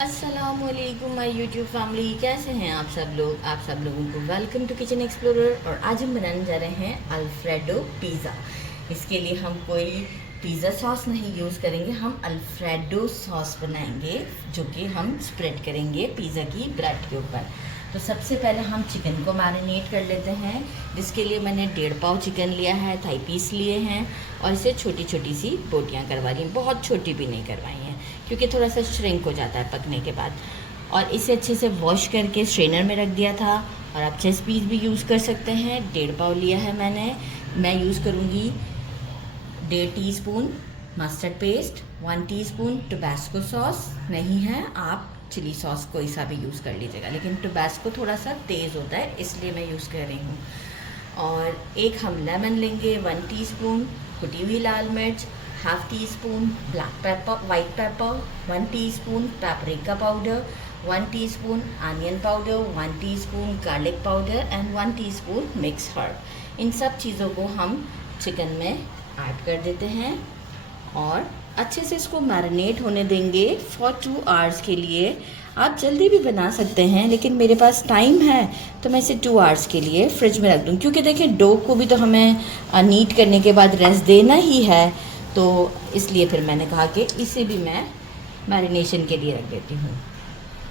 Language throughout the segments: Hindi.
अस्सलामुअलैकुम माय यूट्यूब फैमिली, कैसे हैं आप सब लोग। आप सब लोगों को वेलकम टू किचन एक्सप्लोरर। और आज हम बनाने जा रहे हैं अल्फ्रेडो पिज़्ज़ा। इसके लिए हम कोई पिज़्ज़ा सॉस नहीं यूज़ करेंगे, हम अल्फ्रेडो सॉस बनाएंगे जो कि हम स्प्रेड करेंगे पिज़्ज़ा की ब्रेड के ऊपर। तो सबसे पहले हम चिकन को मैरिनेट कर लेते हैं, जिसके लिए मैंने 1.5 पाव चिकन लिया है, थाई पीस लिए हैं और इसे छोटी छोटी सी बोटियाँ करवा रही हैं। बहुत छोटी भी नहीं करवाई हैं क्योंकि थोड़ा सा श्रिंक हो जाता है पकने के बाद। और इसे अच्छे से वॉश करके स्ट्रेनर में रख दिया था। और आप चेस्ट पीस भी यूज़ कर सकते हैं। 1.5 पाव लिया है मैं यूज़ करूँगी 1.5 teaspoon mustard paste, 1 teaspoon Tabasco sauce. नहीं है आप चिली सॉस कोई सा भी यूज़ कर लीजिएगा, लेकिन टोबैस्को थोड़ा सा तेज़ होता है इसलिए मैं यूज़ कर रही हूँ। और एक हम लेमन लेंगे, 1 टीस्पून कुटी हुई लाल मिर्च, half teaspoon black pepper, white pepper, 1 teaspoon paprika powder, 1 teaspoon onion powder, 1 teaspoon garlic powder and 1 teaspoon mix herb. इन सब चीज़ों को हम चिकन में ऐड कर देते हैं और अच्छे से इसको मैरिनेट होने देंगे फॉर 2 आवर्स के लिए। आप जल्दी भी बना सकते हैं, लेकिन मेरे पास टाइम है तो मैं इसे 2 आवर्स के लिए फ्रिज में रख दूँ, क्योंकि देखें डो को भी तो हमें नीट करने के बाद रेस्ट देना ही है। तो इसलिए फिर मैंने कहा कि इसे भी मैं मैरिनेशन के लिए रख देती हूँ।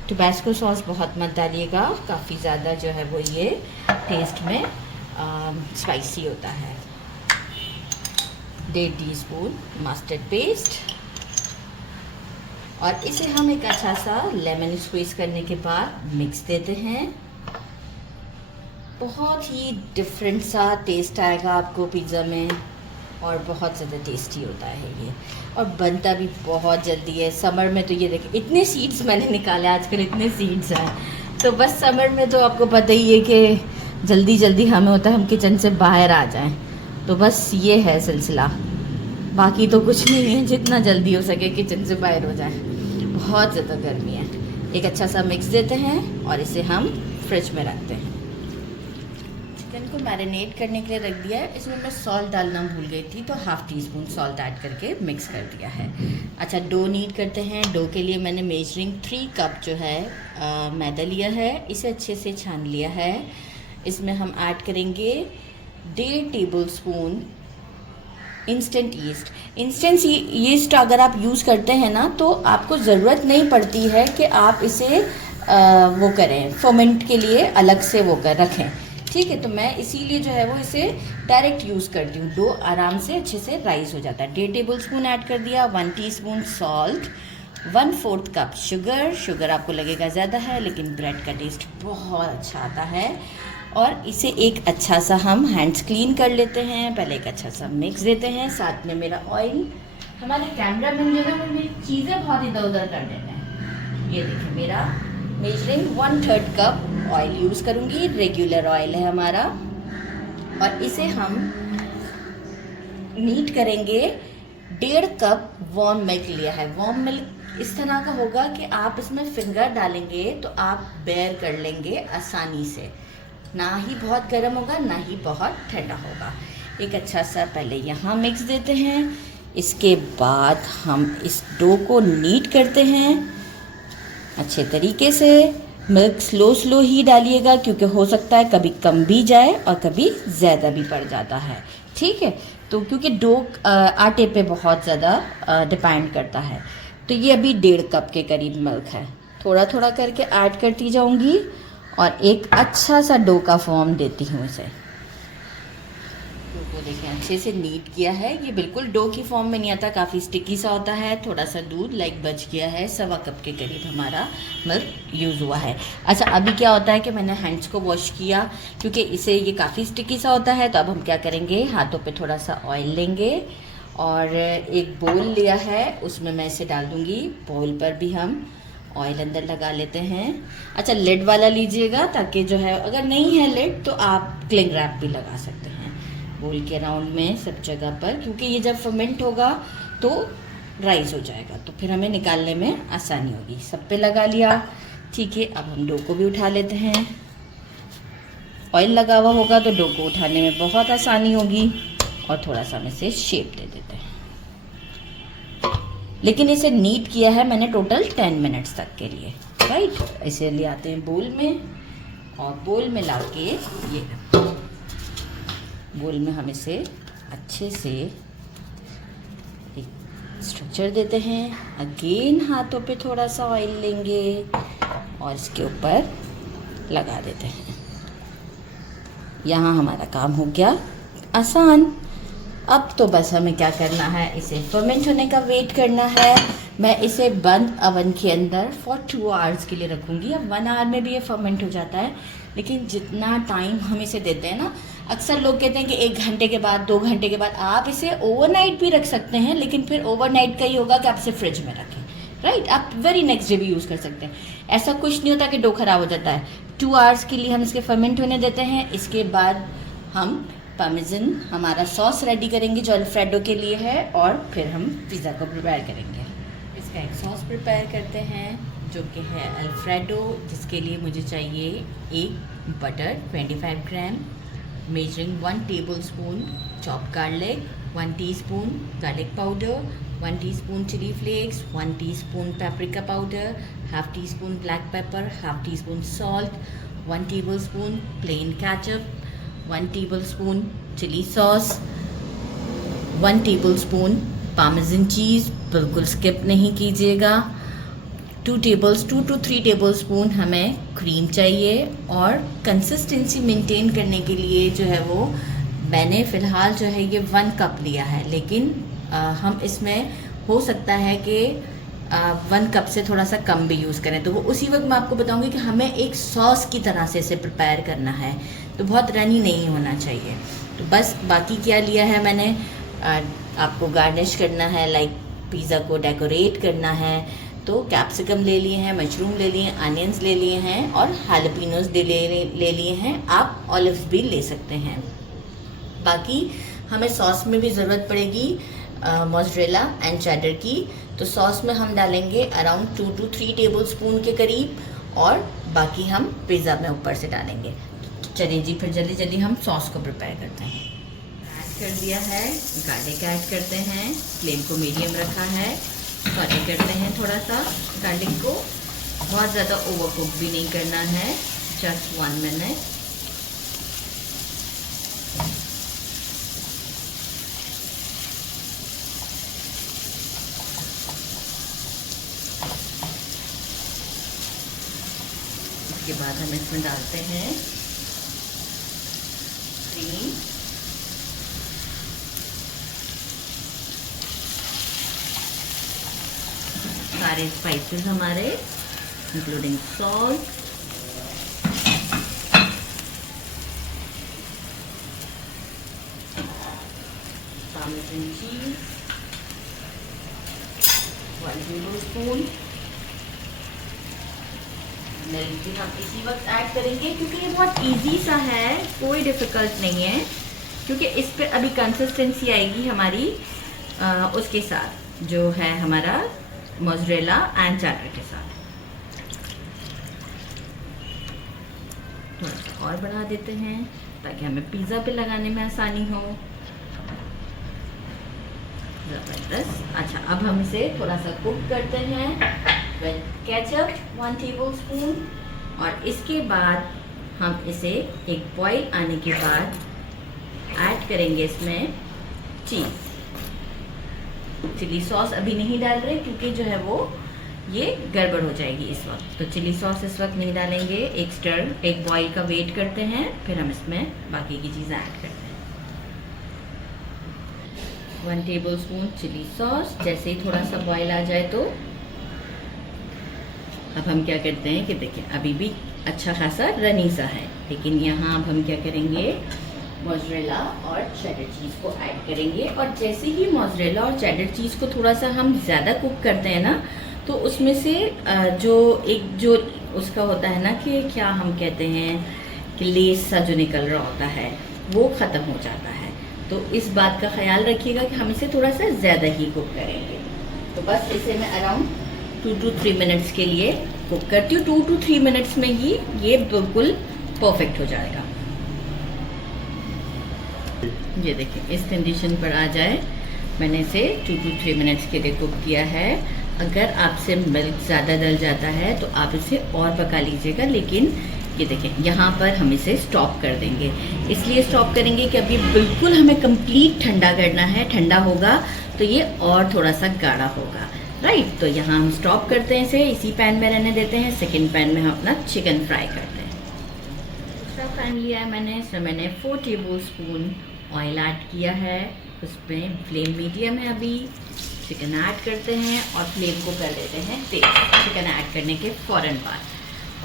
टोबैस्को सॉस बहुत मत डालिएगा, काफ़ी ज़्यादा जो है वो ये टेस्ट में स्पाइसी होता है। 1.5 टीस्पून मस्टर्ड पेस्ट और इसे हम एक अच्छा सा लेमन स्क्वीज करने के बाद मिक्स देते हैं। बहुत ही डिफरेंट सा टेस्ट आएगा आपको पिज़्ज़ा में और बहुत ज़्यादा टेस्टी होता है ये, और बनता भी बहुत जल्दी है। समर में तो ये देखिए इतने सीड्स मैंने निकाले, आजकल इतने सीड्स हैं तो बस समर में तो आपको पता ही है कि जल्दी जल्दी हमें होता है हम किचन से बाहर आ जाएं, तो बस ये है सिलसिला। बाकी तो कुछ नहीं है, जितना जल्दी हो सके किचन से बाहर हो जाए। बहुत ज़्यादा गर्मी है। एक अच्छा सा मिक्स देते हैं और इसे हम फ्रिज में रखते हैं। चिकन को मैरिनेट करने के लिए रख दिया है। इसमें मैं सॉल्ट डालना भूल गई थी, तो half tea spoon salt add करके मिक्स कर दिया है। अच्छा, डो नीड करते हैं। डो के लिए मैंने मेजरिंग 3 कप जो है मैदा लिया है। इसे अच्छे से छान लिया है। इसमें हम ऐड करेंगे 1.5 टेबल स्पून इंस्टेंट ईस्ट अगर आप यूज़ करते हैं ना, तो आपको ज़रूरत नहीं पड़ती है कि आप इसे वो करें, फर्मेंट के लिए अलग से वो कर रखें। ठीक है, तो मैं इसीलिए जो है वो इसे डायरेक्ट यूज़ करती हूँ। डो आराम से अच्छे से राइस हो जाता है। 1.5 टेबल स्पून ऐड कर दिया, 1 टीस्पून सॉल्ट, 1/4 कप शुगर आपको लगेगा ज़्यादा है, लेकिन ब्रेड का टेस्ट बहुत अच्छा आता है। और इसे एक अच्छा सा हम हैंड्स क्लीन कर लेते हैं। पहले एक अच्छा सा मिक्स देते हैं। साथ में मेरा ऑयल, हमारे कैमरा मैन जो है वो मेरी चीज़ें बहुत इधर उधर कर देते हैं। ये देखिए मेरा मेजरिंग 1/3 कप ऑयल यूज़ करूँगी, रेगुलर ऑयल है हमारा। और इसे हम नीट करेंगे। 1.5 कप वार्म मिल्क लिया है। वार्म मिल्क इस तरह का होगा कि आप इसमें फिंगर डालेंगे तो आप बेयर कर लेंगे आसानी से। ना ही बहुत गर्म होगा, ना ही बहुत ठंडा होगा। एक अच्छा सा पहले यहाँ मिक्स देते हैं। इसके बाद हम इस डो को नीट करते हैं अच्छे तरीके से। मिल्क स्लो ही डालिएगा, क्योंकि हो सकता है कभी कम भी जाए और कभी ज़्यादा भी पड़ जाता है। ठीक है, तो क्योंकि डो आटे पे बहुत ज़्यादा डिपेंड करता है। तो ये अभी 1.5 कप के करीब मिल्क है। थोड़ा थोड़ा करके ऐड करती जाऊंगी और एक अच्छा सा डो का फॉर्म देती हूँ इसे। डो को देखें अच्छे से नीट किया है। ये बिल्कुल डो की फॉर्म में नहीं आता, काफ़ी स्टिकी सा होता है। थोड़ा सा दूध बच गया है। 1/4 कप के करीब हमारा मिल्क यूज़ हुआ है। अच्छा, अभी क्या होता है कि मैंने हैंड्स को वॉश किया, क्योंकि इसे ये काफ़ी स्टिकी सा होता है। तो अब हम क्या करेंगे, हाथों पे थोड़ा सा ऑयल लेंगे और एक बोल लिया है, उसमें मैं इसे डाल दूँगी। बोल पर भी हम ऑयल अंदर लगा लेते हैं। अच्छा, लिड वाला लीजिएगा, ताकि जो है अगर नहीं है लिड तो आप क्लिंग रैप भी लगा सकते हैं बोल के राउंड में सब जगह पर, क्योंकि ये जब फर्मेंट होगा तो राइस हो जाएगा, तो फिर हमें निकालने में आसानी होगी। सब पे लगा लिया। ठीक है, अब हम डो को भी उठा लेते हैं। ऑयल लगा हुआ होगा तो डो को उठाने में बहुत आसानी होगी। और थोड़ा सा हम इसे शेप दे देते हैं। लेकिन इसे नीट किया है मैंने टोटल 10 मिनट्स तक के लिए, राइट। इसे ले आते हैं बोल में, और बोल में ला के ये बोल में हम इसे अच्छे से एक स्ट्रक्चर देते हैं। अगेन हाथों पे थोड़ा सा ऑयल लेंगे और इसके ऊपर लगा देते हैं। यहाँ हमारा काम हो गया आसान। अब तो बस हमें क्या करना है, इसे फर्मेंट होने का वेट करना है। मैं इसे बंद अवन के अंदर फॉर 2 आवर्स के लिए रखूँगी। अब 1 आवर में भी ये फर्मेंट हो जाता है, लेकिन जितना टाइम हम इसे देते हैं ना, अक्सर लोग कहते हैं कि 1 घंटे के बाद, 2 घंटे के बाद। आप इसे ओवरनाइट भी रख सकते हैं, लेकिन फिर ओवरनाइट का ही होगा कि आप इसे फ्रिज में रखें, राइट। आप वेरी नेक्स्ट डे भी यूज़ कर सकते हैं। ऐसा कुछ नहीं होता कि डो खराब हो जाता है। 2 आवर्स के लिए हम इसके फर्मेंट होने देते हैं। इसके बाद हम पार्मेसन हमारा सॉस रेडी करेंगे जो अल्फ्रेडो के लिए है, और फिर हम पिज़्ज़ा को प्रिपेयर करेंगे। इसका एक सॉस प्रिपेयर करते हैं जो कि है अल्फ्रेडो, जिसके लिए मुझे चाहिए एक butter 25 gram, measuring 1 tablespoon chop garlic, 1 teaspoon garlic powder, 1 teaspoon chilli flakes, 1 teaspoon paprika powder, half teaspoon black pepper, half teaspoon salt, 1 tablespoon plain ketchup, 1 tablespoon chilli sauce, 1 tablespoon parmesan cheese, बिल्कुल स्किप नहीं कीजिएगा। 2 to 3 टेबलस्पून हमें क्रीम चाहिए, और कंसिस्टेंसी मेंटेन करने के लिए जो है वो मैंने फ़िलहाल जो है ये 1 कप लिया है, लेकिन हम इसमें हो सकता है कि 1 कप से थोड़ा सा कम भी यूज़ करें। तो वो उसी वक्त मैं आपको बताऊंगी कि हमें एक सॉस की तरह से इसे प्रिपेयर करना है, तो बहुत रनी नहीं होना चाहिए। तो बस बाकी क्या लिया है मैंने, आपको गार्निश करना है, लाइक पिज़्ज़ा को डेकोरेट करना है, तो कैप्सिकम ले लिए हैं, मशरूम ले लिए हैं, अनियंस ले लिए हैं, और हालेपिनोस ले लिए हैं। आप ऑलिव्स भी ले सकते हैं। बाकी हमें सॉस में भी ज़रूरत पड़ेगी मोज़रेला एंड चेडर की। तो सॉस में हम डालेंगे अराउंड 2 to 3 टेबलस्पून के करीब, और बाकी हम पिज़्ज़ा में ऊपर से डालेंगे। तो चलिए जी, फिर जल्दी जल्दी हम सॉस को प्रिपेयर करते हैं। ऐड कर दिया है, गार्लिक ऐड करते हैं, फ्लेम को मीडियम रखा है, सॉटे करते हैं थोड़ा सा गार्लिक को। बहुत ज़्यादा ओवर कुक भी नहीं करना है, जस्ट 1 मिनट। उसके बाद हम इसमें डालते हैं क्रीम, सारे स्पाइसेस हमारे, इंक्लूडिंग सॉल्ट, पार्मेसन चीज 1 टेबलस्पून, मिल्क भी हम इसी वक्त ऐड करेंगे, क्योंकि ये बहुत इजी सा है, कोई डिफ़िकल्ट नहीं है। क्योंकि इस पे अभी कंसिस्टेंसी आएगी हमारी उसके साथ जो है हमारा मोज़रेला एंड चेडर के साथ। थोड़ा सा और बढ़ा देते हैं ताकि हमें पिज़्ज़ा पे लगाने में आसानी हो। ज़बरदस्त। अच्छा, अब हम इसे थोड़ा सा कुक करते हैं विद केचप 1 टेबलस्पून, और इसके बाद हम इसे एक बॉईल आने के बाद ऐड करेंगे इसमें चीज़। चिली सॉस अभी नहीं डाल रहे क्योंकि जो है वो ये गड़बड़ हो जाएगी इस वक्त, तो चिली सॉस इस वक्त नहीं डालेंगे। एक बॉईल का वेट करते हैं, फिर हम इसमें बाकी की चीज़ें ऐड करते हैं। 1 टेबलस्पून चिली सॉस, जैसे ही थोड़ा सा बॉईल आ जाए तो अब हम क्या करते हैं कि देखिए अभी भी अच्छा खासा रनी सा है, लेकिन यहाँ अब हम क्या करेंगे, मोज़रेला और चेडर चीज़ को ऐड करेंगे। और जैसे ही मोज़रेला और चेडर चीज़ को थोड़ा सा हम ज़्यादा कुक करते हैं ना, तो उसमें से जो उसका होता है ना कि क्या हम कहते हैं कि लेस सा जो निकल रहा होता है वो ख़त्म हो जाता है। तो इस बात का ख्याल रखिएगा कि हम इसे थोड़ा सा ज़्यादा ही कुक करेंगे। तो बस इसे मैं अराउंड 2 to 3 मिनट्स के लिए कुक करती हूँ। 2 to 3 मिनट्स में ही ये बिल्कुल परफेक्ट हो जाएगा। ये देखिए इस कंडीशन पर आ जाए मैंने इसे 2 to 3 मिनट्स के लिए कुक किया है। अगर आपसे मिल्क ज़्यादा डल जाता है तो आप इसे और पका लीजिएगा, लेकिन ये देखें यहाँ पर हम इसे स्टॉप कर देंगे। इसलिए स्टॉप करेंगे कि अभी बिल्कुल हमें कंप्लीट ठंडा करना है। ठंडा होगा तो ये और थोड़ा सा गाढ़ा होगा, राइट। तो यहाँ हम स्टॉप करते हैं, इसे इसी पैन में रहने देते हैं। सेकेंड पैन में हम अपना चिकन फ्राई करते हैं। दूसरा पैन लिया है मैंने, इसमें मैंने 4 टेबल स्पून ऑयल ऐड किया है। उसमें फ्लेम मीडियम है अभी। चिकन ऐड करते हैं और फ्लेम को कर देते हैं तेज, चिकन ऐड करने के फ़ौरन बाद।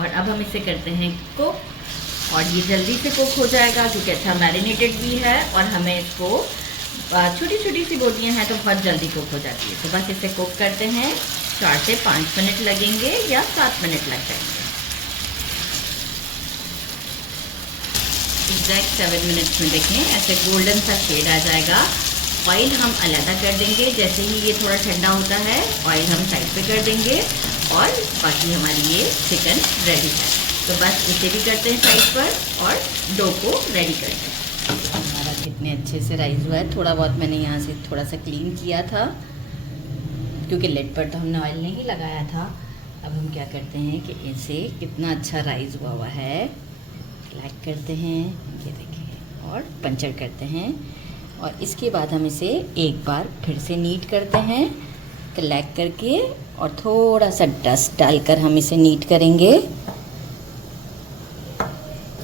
और अब हम इसे करते हैं कुक, और ये जल्दी से कुक हो जाएगा क्योंकि अच्छा मैरिनेटेड भी है। और हमें इसको छोटी छोटी सी बोटियाँ हैं तो बहुत जल्दी कुक हो जाती है। तो बस इसे कुक करते हैं, 4 से 5 मिनट लगेंगे या 7 मिनट लग जाएंगे। एग्जैक्ट 7 मिनट्स में देखें ऐसे गोल्डन सा शेड आ जाएगा। ऑयल हम अलग कर देंगे। जैसे ही ये थोड़ा ठंडा होता है ऑयल हम साइड पे कर देंगे और बाकी हमारी ये चिकन रेडी है। तो बस इसे भी करते हैं साइड पर और डो को रेडी करते हैं। हमारा कितने अच्छे से राइस हुआ है। थोड़ा बहुत मैंने यहाँ से थोड़ा सा क्लीन किया था क्योंकि लेड पर तो हमने ऑयल नहीं लगाया था। अब हम क्या करते हैं कि इसे कितना अच्छा राइस हुआ है कलेक्ट करते हैं, ये देखिए, और पंचर करते हैं। और इसके बाद हम इसे एक बार फिर से नीट करते हैं कलेक्ट करके, और थोड़ा सा डस्ट डालकर हम इसे नीट करेंगे।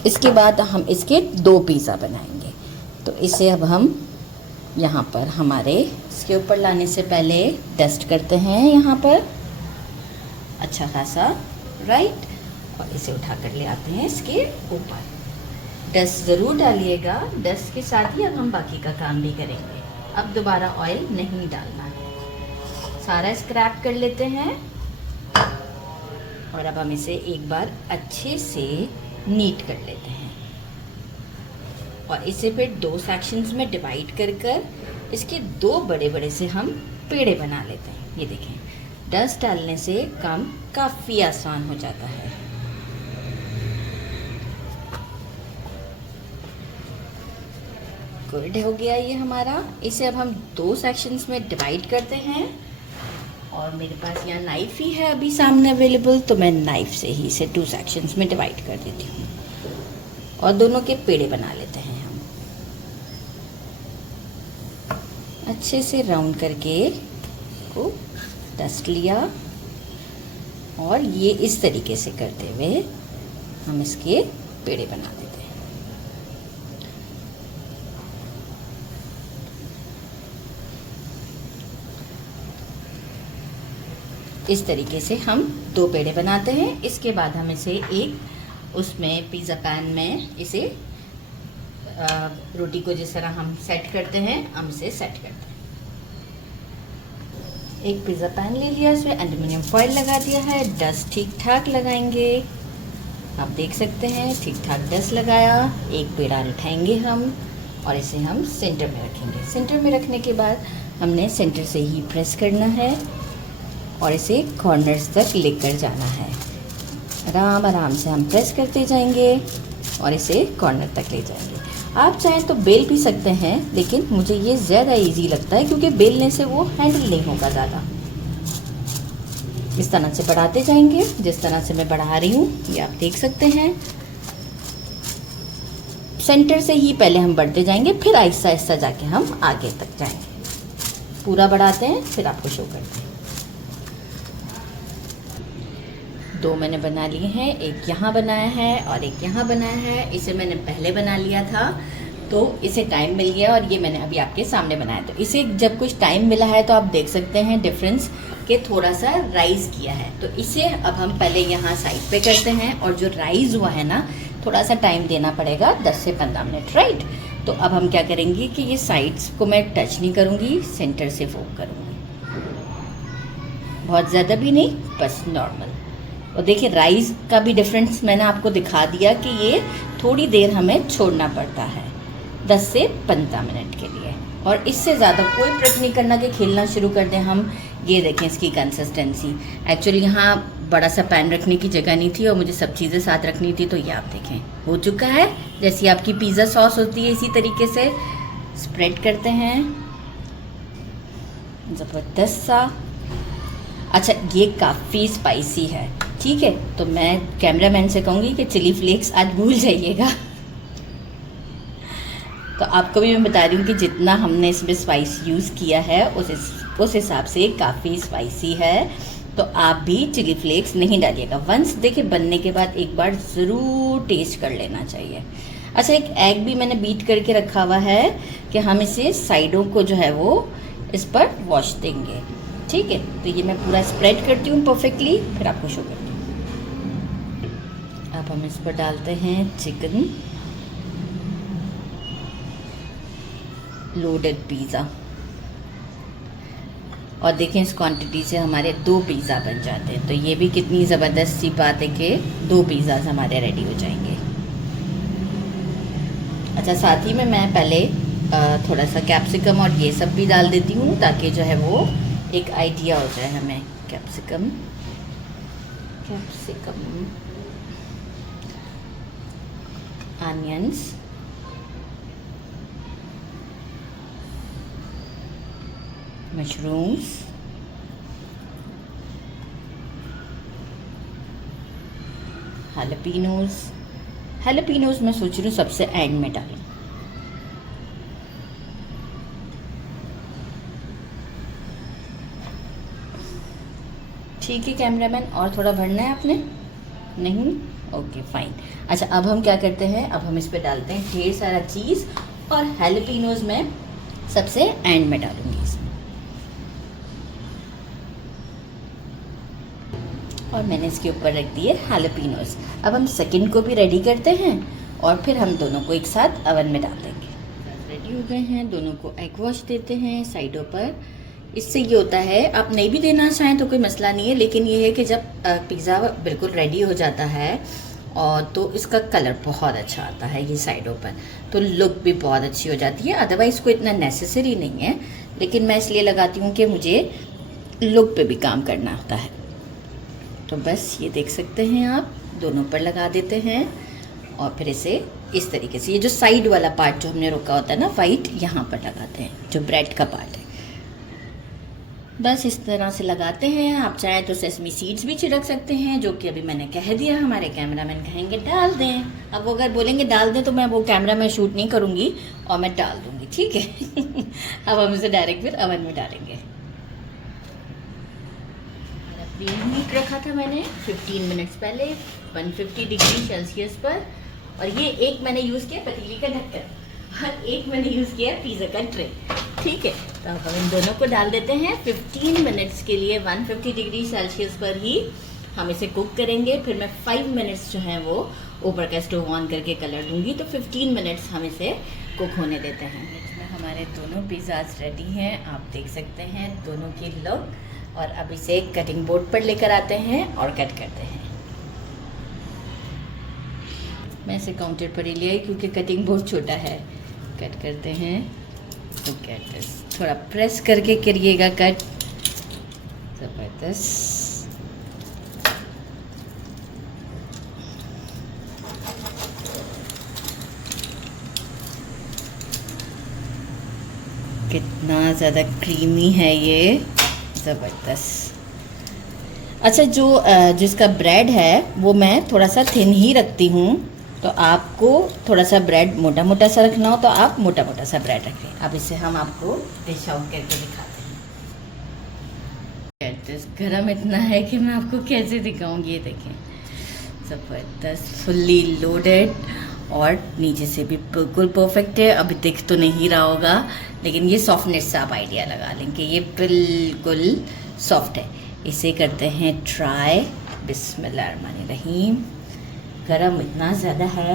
इसके बाद हम इसके 2 पिज़्ज़ा बनाएंगे। तो इसे अब हम यहाँ पर हमारे इसके ऊपर लाने से पहले डस्ट करते हैं यहाँ पर अच्छा खासा, राइट। और इसे उठा कर ले आते हैं इसके ऊपर। डस्ट ज़रूर डालिएगा, डस्ट के साथ ही अब हम बाकी का काम भी करेंगे। अब दोबारा ऑयल नहीं डालना है, सारा स्क्रैप कर लेते हैं। और अब हम इसे एक बार अच्छे से नीट कर लेते हैं और इसे फिर 2 सेक्शंस में डिवाइड कर कर इसके 2 बड़े बड़े से हम पेड़े बना लेते हैं। ये देखें, डस्ट डालने से काम काफ़ी आसान हो जाता है। गुड हो गया ये हमारा। इसे अब हम 2 सेक्शंस में डिवाइड करते हैं। और मेरे पास यहाँ नाइफ़ ही है अभी सामने अवेलेबल, तो मैं नाइफ़ से ही इसे 2 सेक्शंस में डिवाइड कर देती हूँ और दोनों के पेड़े बना लेते हैं हम। अच्छे से राउंड करके को डस्ट लिया और ये इस तरीके से करते हुए हम इसके पेड़े बना देते हैं। इस तरीके से हम 2 पेड़े बनाते हैं। इसके बाद हम इसे एक उसमें पिज़्ज़ा पैन में इसे रोटी को जिस तरह हम सेट करते हैं हम इसे सेट करते हैं। एक पिज़्ज़ा पैन ले लिया, इसमें एल्युमिनियम फॉइल लगा दिया है। डस्ट ठीक ठाक लगाएंगे, आप देख सकते हैं ठीक ठाक डस्ट लगाया। एक पेड़ा उठाएंगे हम और इसे हम सेंटर में रखेंगे। सेंटर में रखने के बाद हमने सेंटर से ही प्रेस करना है और इसे कॉर्नर्स तक लेकर जाना है। आराम आराम से हम प्रेस करते जाएंगे और इसे कॉर्नर तक ले जाएंगे। आप चाहें तो बेल भी सकते हैं, लेकिन मुझे ये ज़्यादा इजी लगता है क्योंकि बेलने से वो हैंडल नहीं होगा ज़्यादा। इस तरह से बढ़ाते जाएंगे, जिस तरह से मैं बढ़ा रही हूँ ये आप देख सकते हैं। सेंटर से ही पहले हम बढ़ते जाएंगे, फिर आहिस्ता आहिस्ता जाके हम आगे तक जाएंगे। पूरा बढ़ाते हैं फिर आपको शो करते हैं। 2 मैंने बना लिए हैं, एक यहाँ बनाया है और एक यहाँ बनाया है। इसे मैंने पहले बना लिया था तो इसे टाइम मिल गया और ये मैंने अभी आपके सामने बनाया। तो इसे जब कुछ टाइम मिला है तो आप देख सकते हैं डिफरेंस के थोड़ा सा राइज किया है। तो इसे अब हम पहले यहाँ साइड पे करते हैं और जो राइज हुआ है ना थोड़ा सा टाइम देना पड़ेगा, 10 से 15 मिनट, राइट। तो अब हम क्या करेंगे कि ये साइड्स को मैं टच नहीं करूँगी, सेंटर से फोक करूँगी, बहुत ज़्यादा भी नहीं, बस नॉर्मल। और देखिए राइस का भी डिफरेंस मैंने आपको दिखा दिया कि ये थोड़ी देर हमें छोड़ना पड़ता है, 10 से 15 मिनट के लिए। और इससे ज़्यादा कोई ट्रिक नहीं करना कि खेलना शुरू कर दें हम। ये देखें इसकी कंसिस्टेंसी। एक्चुअली यहाँ बड़ा सा पैन रखने की जगह नहीं थी और मुझे सब चीज़ें साथ रखनी थी, तो ये आप देखें हो चुका है। जैसी आपकी पिज़्ज़ा सॉस होती है इसी तरीके से स्प्रेड करते हैं ज़बरदस्त सा। अच्छा, ये काफ़ी स्पाइसी है, ठीक है, तो मैं कैमरामैन से कहूँगी कि चिली फ्लेक्स आज भूल जाइएगा। तो आपको भी मैं बता रही हूँ कि जितना हमने इसमें स्पाइस यूज़ किया है उस हिसाब से काफ़ी स्पाइसी है, तो आप भी चिली फ्लेक्स नहीं डालिएगा। वंस देखिए बनने के बाद एक बार ज़रूर टेस्ट कर लेना चाहिए। अच्छा, एक एग भी मैंने बीट करके रखा हुआ है कि हम इसे साइडों को जो है वो इस पर वॉश देंगे, ठीक है। तो ये मैं पूरा स्प्रेड करती हूँ परफेक्टली, फिर आपको शो करती हूँ। अब हम इस पर डालते हैं चिकन लोडेड पिज़्ज़ा, और देखें इस क्वांटिटी से हमारे 2 पिज़्ज़ा बन जाते हैं। तो ये भी कितनी ज़बरदस्त सी बात है कि 2 पिज़्ज़ाज हमारे रेडी हो जाएंगे। अच्छा, साथ ही में मैं पहले थोड़ा सा कैप्सिकम और ये सब भी डाल देती हूँ ताकि जो है वो एक आइडिया हो जाए हमें। कैप्सिकम ऑनियंस, मशरूम्स, हैलोपिनोज मैं सोच रही हूँ सबसे एंड में डालूं। ठीक है कैमरामैन, और थोड़ा भरना है आपने? नहीं, ओके फाइन। अच्छा, अब हम क्या करते हैं, अब हम इस पे डालते हैं ढेर सारा चीज़, और हैलोपिनोज में सबसे एंड में डालूंगी इसमें। और मैंने इसके ऊपर रख दिए हैलोपिनोज। अब हम सेकंड को भी रेडी करते हैं और फिर हम दोनों को एक साथ ओवन में डाल देंगे। रेडी हो गए हैं, दोनों को एग वॉश देते हैं साइडों पर। इससे ये होता है, आप नहीं भी देना चाहें तो कोई मसला नहीं है, लेकिन ये है कि जब पिज़्ज़ा बिल्कुल रेडी हो जाता है और तो इसका कलर बहुत अच्छा आता है ये साइडों पर, तो लुक भी बहुत अच्छी हो जाती है। अदरवाइज़ कोई इतना नेसेसरी नहीं है, लेकिन मैं इसलिए लगाती हूँ कि मुझे लुक पे भी काम करना होता है। तो बस ये देख सकते हैं आप, दोनों पर लगा देते हैं और फिर इसे इस तरीके से, ये जो साइड वाला पार्ट जो हमने रोका होता है ना वाइट, यहाँ पर लगाते हैं, जो ब्रेड का पार्ट है। बस इस तरह से लगाते हैं। आप चाहें तो सेसमी सीड्स भी छिड़क सकते हैं, जो कि अभी मैंने कह दिया, हमारे कैमरामैन कहेंगे डाल दें। अब वो अगर बोलेंगे डाल दें तो मैं वो कैमरा में शूट नहीं करूँगी और मैं डाल दूँगी, ठीक है। अब हम इसे डायरेक्ट फिर ओवन में डालेंगे। प्री हीट रखा था मैंने 15 मिनट्स पहले 150 डिग्री सेल्सियस पर, और ये एक मैंने यूज़ किया पतीली का ढक्कन और एक मैंने यूज़ किया पिज़्ज़ा का ट्रे, ठीक है। तो अब हम इन दोनों को डाल देते हैं 15 मिनट्स के लिए 150 डिग्री सेल्सियस पर ही हम इसे कुक करेंगे। फिर मैं 5 मिनट्स जो हैं वो ऊपर का स्टोव ऑन करके कलर दूंगी, तो 15 मिनट्स हम इसे कुक होने देते हैं। इसमें हमारे दोनों पिज़्ज़ाज रेडी हैं, आप देख सकते हैं दोनों की लुक। और अब इसे कटिंग बोर्ड पर लेकर आते हैं और कट करते हैं। मैं इसे काउंटर पर ही ले आई क्योंकि कटिंग बोर्ड छोटा है। कट करते हैं तो थोड़ा प्रेस करके करिएगा कट, ज़बरदस्त। कितना ज़्यादा क्रीमी है ये, ज़बरदस्त। अच्छा, जिसका ब्रेड है वो मैं थोड़ा सा थिन ही रखती हूँ, तो आपको थोड़ा सा ब्रेड मोटा मोटा सा रखना हो तो आप मोटा मोटा सा ब्रेड रखें। अब इसे हम आपको डिश आउट करके दिखाते हैं। गरम इतना है कि मैं आपको कैसे दिखाऊंगी, ये देखें, ज़बरदस्त, फुल्ली लोडेड, और नीचे से भी बिल्कुल परफेक्ट है। अभी दिख तो नहीं रहा होगा, लेकिन ये सॉफ्टनेस से आप आइडिया लगा लें कि ये बिल्कुल सॉफ्ट है। इसे करते हैं ट्राई, बिस्मिल्लाहिर्रहमानिर्रहीम। गरम इतना ज़्यादा है,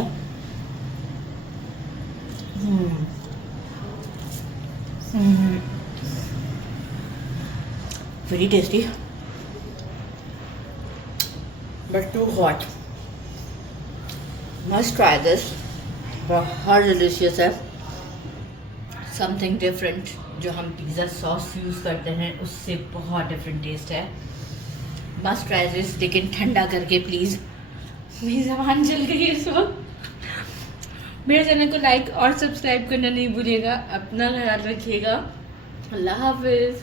very tasty but too hot. Must try this, बहुत डिलीशियस है, समथिंग डिफरेंट। जो हम पिज़्ज़ा सॉस यूज़ करते हैं उससे बहुत डिफरेंट टेस्ट है। मस्ट ट्राई दिस, लेकिन ठंडा करके प्लीज़। मेरी ज़बान जल गई है इस वक्त। मेरे चैनल को लाइक और सब्सक्राइब करना नहीं भूलिएगा। अपना ख्याल रखिएगा। अल्लाह हाफिज़।